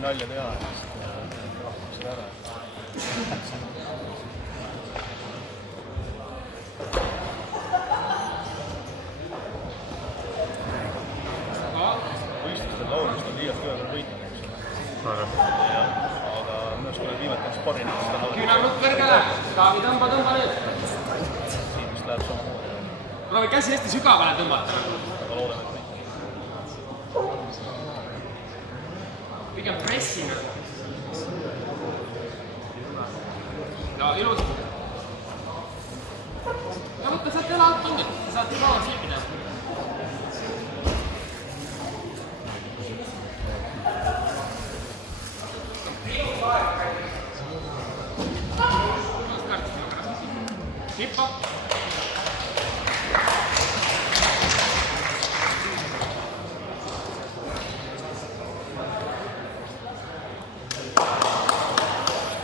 nalja teha, seda ära. Võistlustel laulust on liialt kõvega võitnud, aga minu arust viimati on sporrinud seda laulust. Küünarnukk kõrgele, Taavi tõmba nüüd. Siin vist läheb samamoodi. Proovi käsi hästi sügavale tõmmata. Aga loodame, et mitte. Pigem pressina. Ja ilus. Ja võtta saad teha alt tundnud, sa saad kaua silmida. Hippa.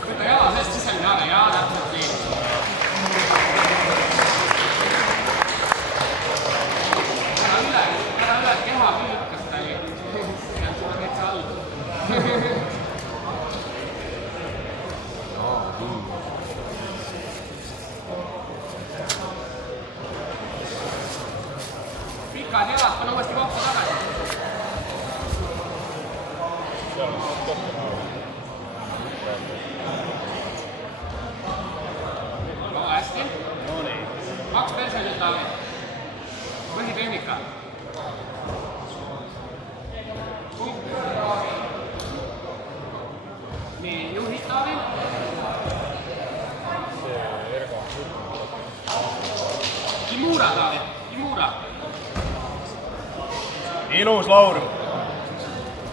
Võta jala seest sisemine haare, jaa, täpselt nii. Ära üle, keha küll lükkas ta nii. Peab sulle täitsa all. Pikad jalad, pane uuesti kokku tagasi. Väga hästi. Kaks persendit, Taavi. Põhitehnika. Nii, juhid, Taavi. Kimura, Taavi. Kimura. Ilus Laur.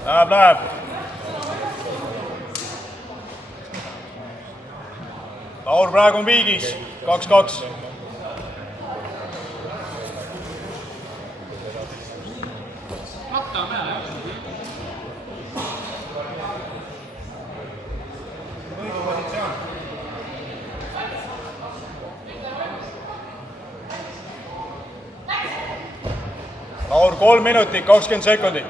Läheb. Laur praegu on viigis. 2-2. Matta on peale, jah. Laur 3 minutit, 20 sekundit.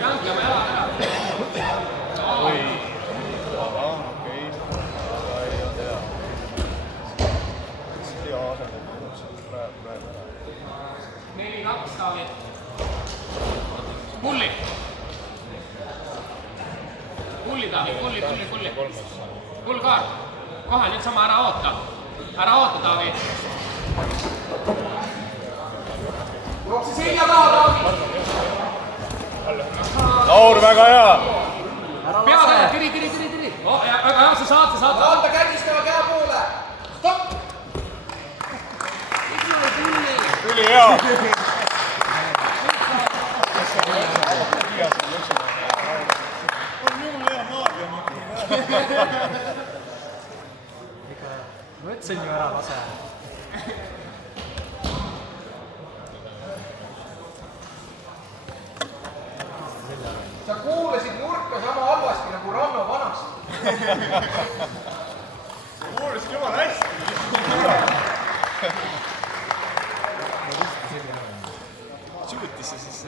Janki oma jalad ära. Neli, kaks, Taavi. Pulli. Pulli, Taavi, pulli. Pullkaart. Kohe nüüd sama ära oota. Ära oota, Taavi. Jookse selja taha, Taavi. Laur, väga hea. Peale, tiri. Väga hea, sa saad. Vaata kägistava käe poole. Stopp! Üli hea. Ma ütlesin ju ära lase. Sa kuulasid nurka sama halvasti nagu Ranno vanasti. Kuulasid jumala hästi. Sügutis ja siis